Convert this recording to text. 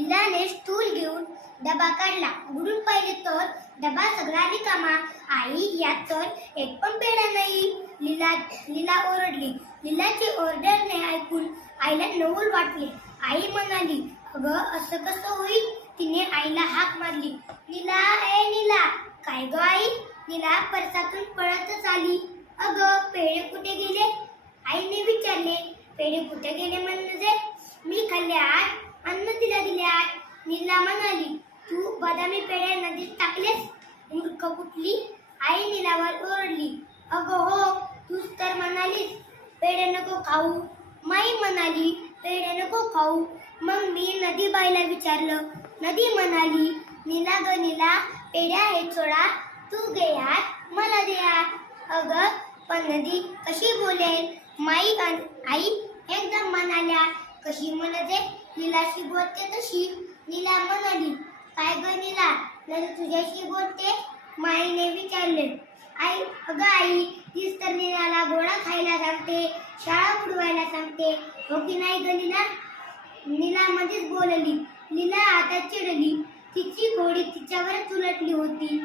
लीलाने stool घेऊन डबा काढला. उघडून पाहिले तर डबा सगळा रिकामा. आई, यात तर एक पण पेढा नाही. लीला ओरडली. लीलाची ओरडणे ऐकून आईला नवल वाटले. आई म्हणाली, अगं असं कसं होईल? तिने आईला हाक मारली. लीला, ए लीला. काय ग आई? लीला परसातून पळतच आली. अगं, पेढे कुठे गेले? आईने विचारले. पेढे कुठे गेले म्हणजे? मी खाल्ल्यात, अन्न तिला दिल्यात. लीला म्हणाली, तू बदामी पेढे नदीत टाकलेस? मूर्ख कुठली? आई लीलावर ओरडली. अगं हो, तूच तर म्हणालीस पेढे नको खाऊ. माई म्हणाली पेढे नको खाऊ. मग मी नदीबाईला विचारलं. नदी म्हणाली, नीला ग नीला, पेढे आहेत सोडा, तू घे यात, मला दे यात. अगं पण नदी कशी बोलेल? माई आई एकदम म्हणाल्या. कशी म्हणते? नीलाशी बोलते तशी. नीला म्हणाली, काय ग नीला, नदी तुझ्याशी बोलते? माईने विचारले. आई, अगं आई, तीच तर नीलाला गोळा खायला सांगते, शाळा बुडवायला सांगते, हो की नाही ग नीला? नीला मध्येच बोलली. नीला आता चिडली. तिची घोडी तिच्यावरच उलटली होती.